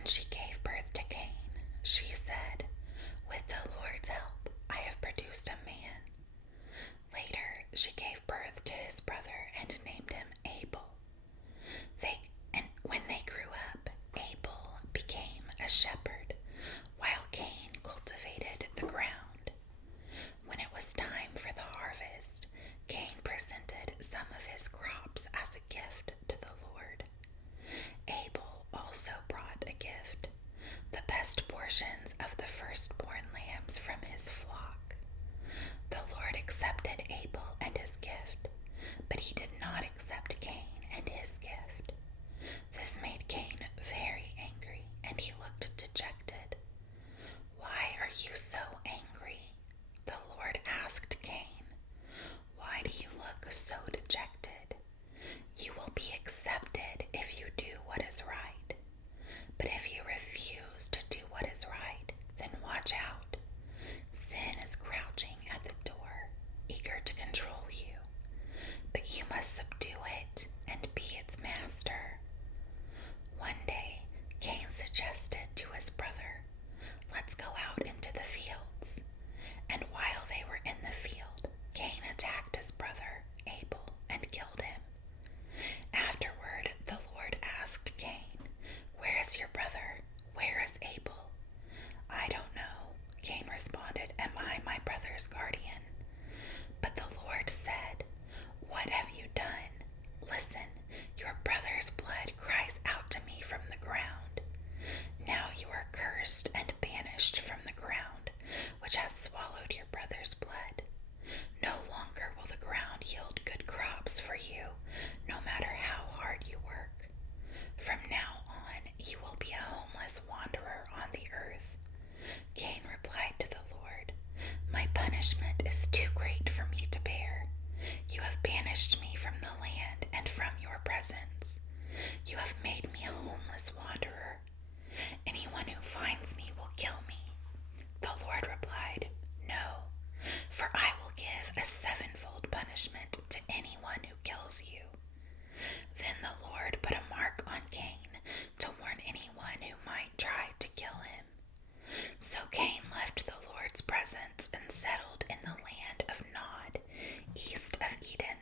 When she gave birth to Cain, she said, "With the Lord's help, I have produced a man." Later, she gave birth to his brother and named him Abel. When they grew up, Abel became a shepherd, while Cain cultivated the ground. When it was time for the harvest, Cain presented some of his crops as a gift to the Lord. Abel also brought a gift, the best portions of the firstborn lambs from his flock. The Lord accepted Abel and his gift, but he did not accept Cain and his gift. This made Cain very angry, and he looked dejected. "Why are you so angry?" the Lord asked Cain. "Why do you look so dejected? You will be accepted if you do what is right. But if you refuse to do what is right, then watch out. Sin is crouching at the door, eager to control you. But you must subdue it and be its master." One day, Cain suggested to his brother, "Let's go out into the fields." And while they were in the field, Cain attacked his brother Abel and killed him. Afterward, the Lord asked Cain, "Where is your brother? Where is Abel?" "I don't know," Cain responded. "Am I my brother's guardian?" But the Lord said, "What have you done? Listen, your brother's blood cries out to me from the ground. Now you are cursed and banished from the ground, which has swallowed your brother's blood. No longer will the ground yield good crops for you, no matter how hard you work. From now on, you will be a homeless wanderer on the earth." Cain replied to the Lord, "My punishment is too great for me to bear. You have banished me from the land and from your presence. You have made me a homeless wanderer. Anyone who finds me will kill me." The Lord replied, "No, for I will give a sevenfold punishment to anyone who kills you." Then the Lord put a mark on Cain to warn anyone who might try to kill him. So Cain left the Lord's presence and settled in the land of Nod, east of Eden.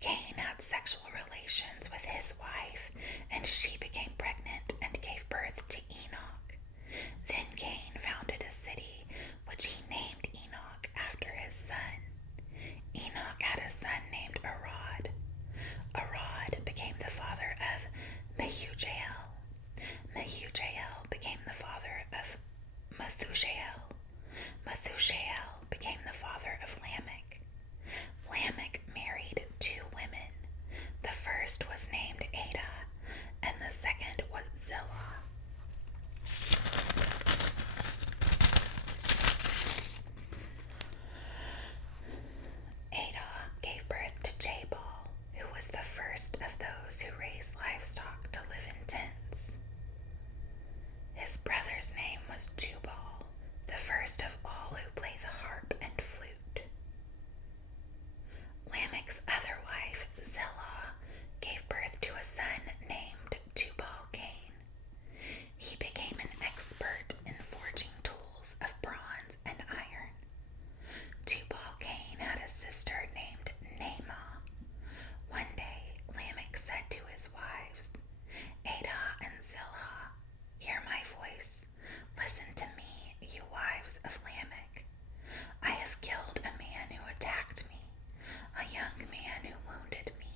Cain had sexual relations with his wife, and she became pregnant and gave birth to Enoch. Then Cain founded a city, which he named Enoch after his son. Enoch had a son named Arad. Arad became the father of Mehujael. Mehujael became the father of Methusael. Methusael became the father of Lamech. Lamech married 2 women. The first was named Ada, and the second was Zillah. Ada gave birth to Jabal, who was the first of those who raised livestock to live in tents. His brother's name was Jubal, the first of all who play the harp and flute. Lamech's other wife, Zillah, gave birth to a son named Tubal-Cain. He became an expert in forging tools of bronze and iron. Tubal-Cain had a sister named Naamah. One day, Lamech said to his wives, "Ada and Zillah, hear my voice. Listen to me, you wives of Lamech. I have killed a man who attacked me, a young man who wounded me.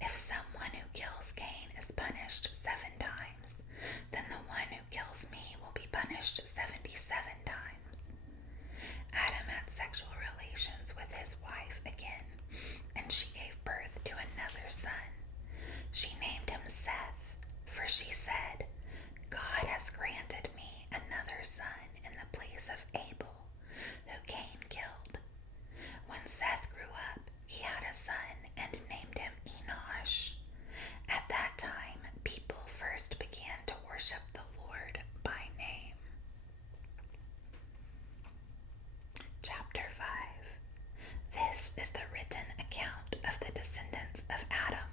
If someone who kills Cain is punished 7 times, then the one who kills me will be punished 77 times." Adam had sexual relations with his wife again, and she gave birth to another son. She named him Seth, for she said, "God has granted me another son in the place of Abel, who Cain killed." When Seth grew up, he had a son and named him Enosh. At that time, people first began to worship the Lord by name. Chapter 5. This is the written account of the descendants of Adam.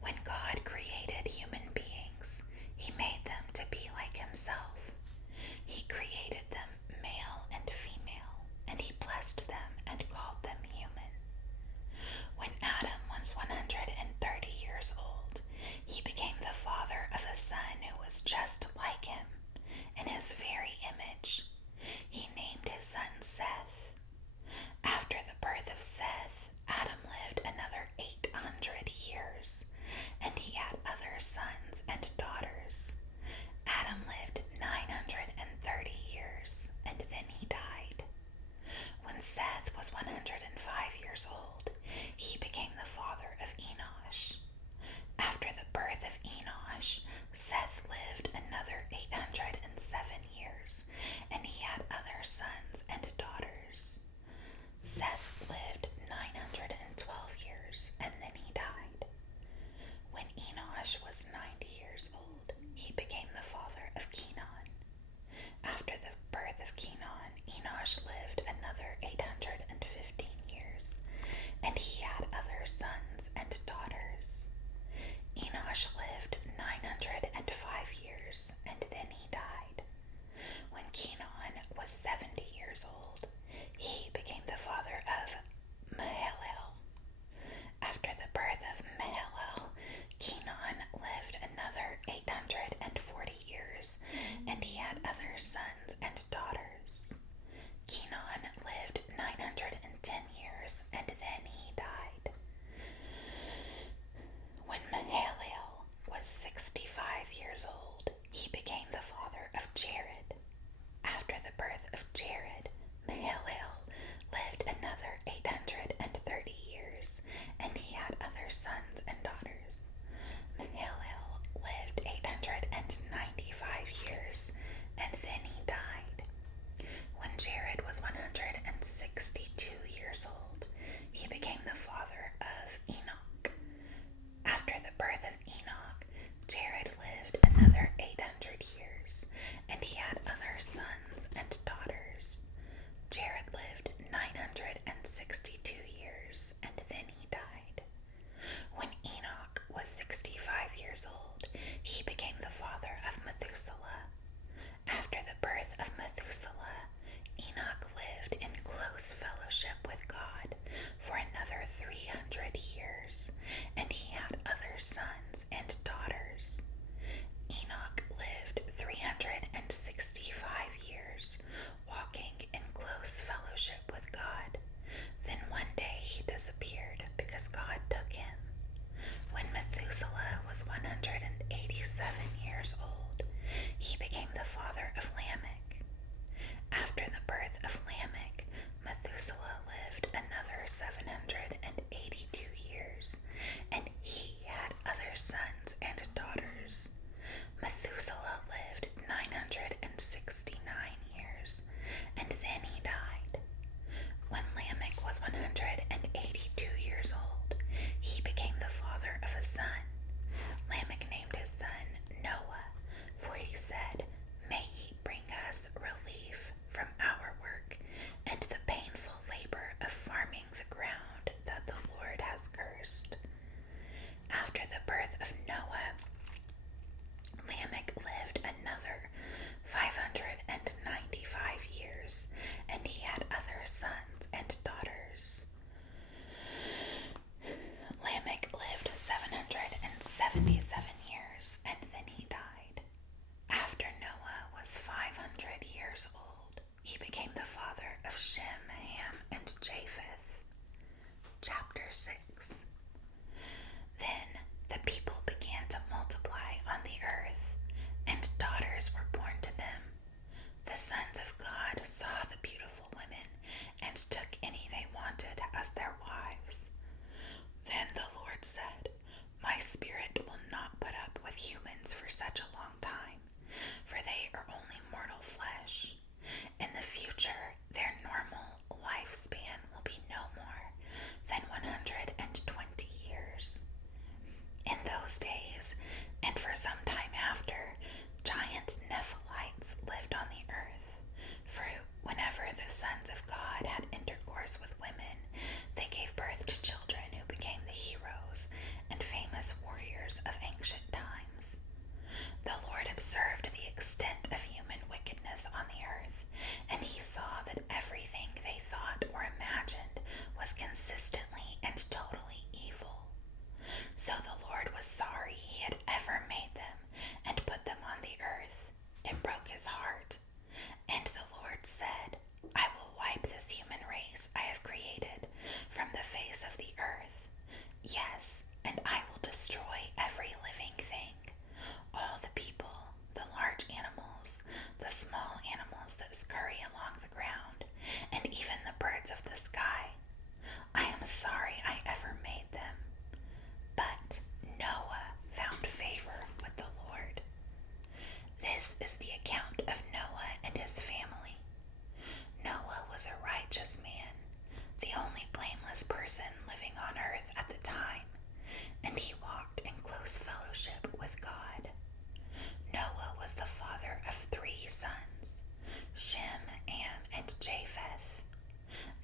When God created human beings, he made was just like him, in his very image. He named his son Seth. After the birth of Seth, Adam lived another 800 years, and he had other sons and daughters. Adam lived 930 years, and then he died. When Seth was 105 years old, he became the father of Enosh. After the birth of Enosh, Seth lived another 807 years, and he had other sons and daughters. Seth lived 912 years, and then he died. When Enosh was 90 years old, he became the father of Kenan. After the birth of Kenan, Enosh lived another 815 years, and he had other sons and daughters. Enosh lived 905 years, and then he died. When Kenan was 70 years old, he became the father of Mahalalel. After the birth of Mahalalel, Kenan lived another 840 years, and he had other sons and daughters. Kenan lived 910 years, and then he died. When Mahalalel was 65 years old, he became the father of Jared. After the birth of Jared, Mahalalel lived another 830 years, and he had other sons and daughters. Mahalalel lived 895 years, and then he died. When Jared was 162 years old, he became the father of Enoch. After the birth of Enoch, Jared lived another 800 years, and he had other sons and daughters. Jared lived 962 years, and then he died. When Enoch was 65 years old, he became the father of Methuselah. After the birth of Methuselah, Enoch lived in close fellowship with God for another 300 years, and he had other sons and daughters. Enoch lived 365 years, walking in close fellowship with God. Then one day he disappeared because God took him. When Methuselah was 187 years old, he became the father of Lamech. After the birth of Lamech, Methuselah lived another 782 years, and he had other sons and daughters. Methuselah lived 969 years, and then he died. When Lamech was 182 years old, he became the father of a son. Lamech named his son Noah, for he said, "May he bring us relief from our work and the painful labor of farming the ground that the Lord has cursed." After the birth of Noah, Lamech lived another 595 years, and he had other sons and daughters. Lamech lived 777 years, and then he died. After Noah was 500 years old, he became the father of Shem, Ham, and Japheth. Chapter 6. Then the people began to multiply on the earth, and daughters were born to them. The sons of God saw the beautiful women and took any they wanted as their wives. Then the Lord said, "My spirit will not put up with humans for such a long time, for they are only mortal flesh. In the future, their normal lifespan will be no more than 120 years. In those days, and for some time after, giant Nephilites lived on the earth. For whenever the sons of God had intercourse with women, they gave birth to children who became the heroes and famous warriors of ancient times. The Lord observed the extent of human wickedness on the earth, and he saw that everything they thought or imagined was consistently and totally evil. So the Lord was sorry he had ever made them and put them on the This is the account of Noah and his family. Noah was a righteous man, the only blameless person living on earth at the time, and he walked in close fellowship with God. Noah was the father of 3 sons, Shem, Ham, and Japheth.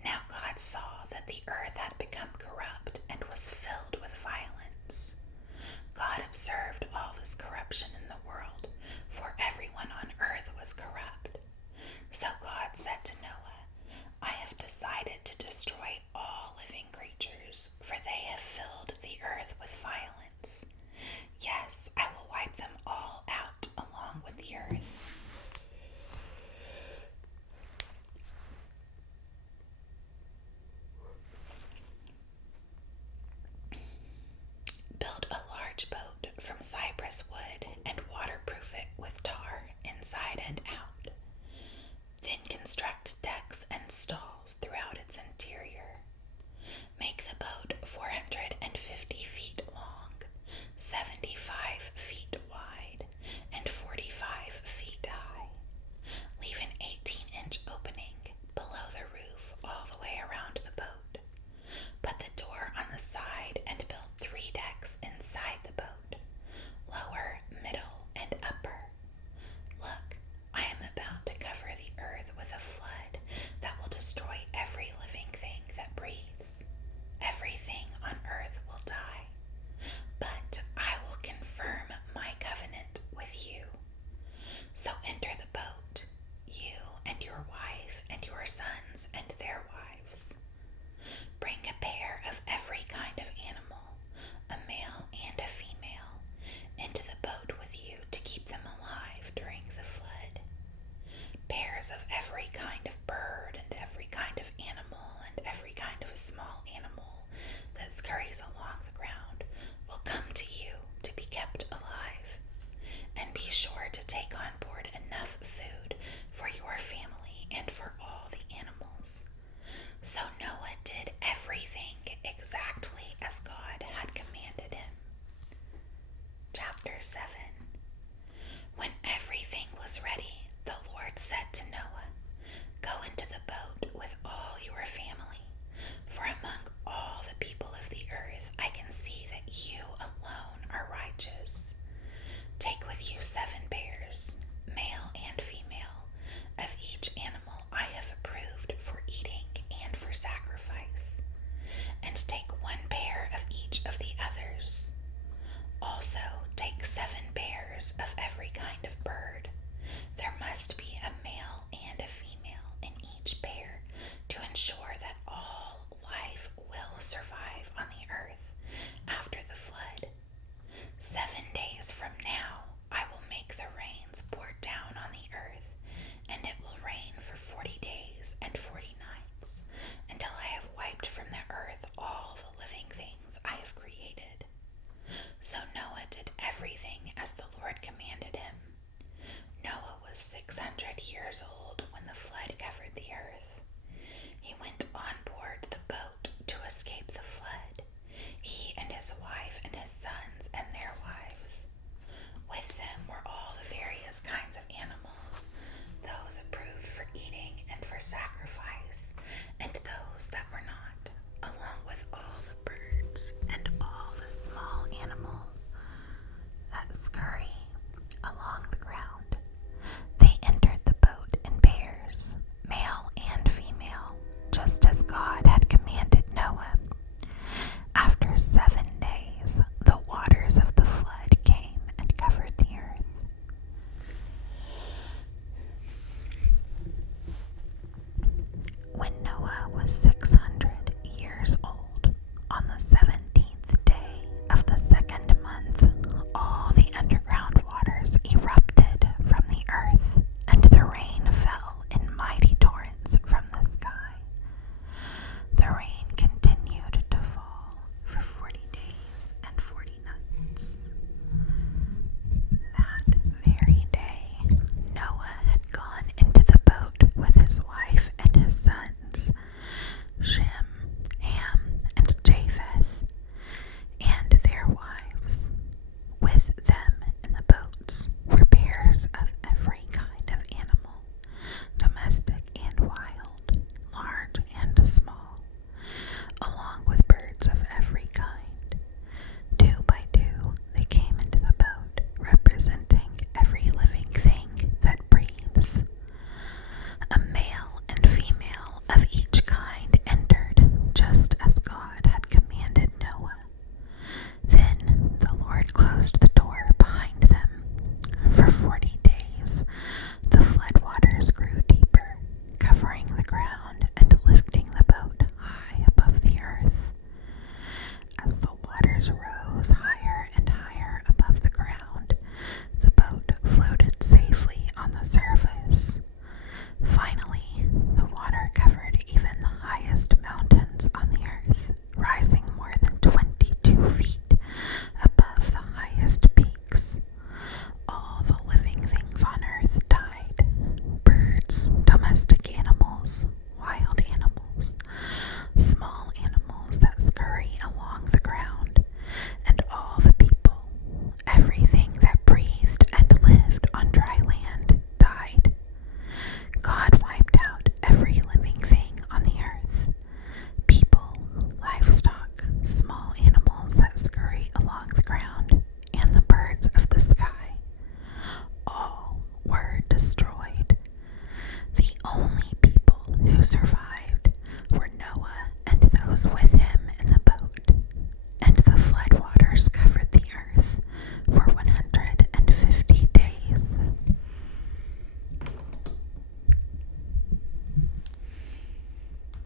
Now God saw that the earth had become corrupt and was filled with violence. God observed all this corruption in the world, for everyone on earth was corrupt. So God said to Noah, I have decided to destroy all living creatures, for they have filled the earth with violence. Yes, I will wipe them all out along with the earth. Build a large boat from cypress wood and waterproof it with tar inside and out. Then construct decks and stalls throughout its interior. Make the boat 450 feet long, 75 feet wide, and 45 feet high. Leave an 18-inch opening below the roof all the way around the boat. Put the door on the side and build 3 decks inside the boat, lower, middle, and upper. Look, I am about to cover the earth with a flood that will destroy every living thing that breathes. Everything on earth will die, but I will confirm my covenant with you. So enter the boat, you and your wife and your sons and their wives. Bring a pair of every kind of animal, a male and a female, into the boat with you to keep them alive during the flood. Pairs of every kind of bird and every kind of animal and every kind of small animal that scurries along the ground will come to you to be kept alive. And be sure to take on board enough food for your family and for all the animals. So Noah did everything exactly as God had commanded him. Chapter 7. When everything was ready, the Lord said to Noah, Go into the boat with all your family, for among all the people of the earth I can see that you alone are righteous. Take with you 7 pairs, male and female, of each animal I have approved for eating and for sacrifice, and take 1 pair of each of the others. Also take 7 pairs of every kind of bird. There must be a male and a female in each pair to ensure that all life will survive on the earth after the flood. 7 days from now, I will make the rains pour down on the earth, and it will rain for 40 days and 40 nights, until I have wiped from the earth all the living things I have created. So Noah did everything as the Lord commanded him. Noah was 600 years old when the flood covered the earth. He went on board the boat to escape the flood, he and his wife and his sons and their wives. With them were all the various kinds of animals, those approved for eating and for sacrifice, and those that were not, along with all the birds and all the small animals that scurry along the ground. They entered the boat in pairs, male and female, just scurry along the ground.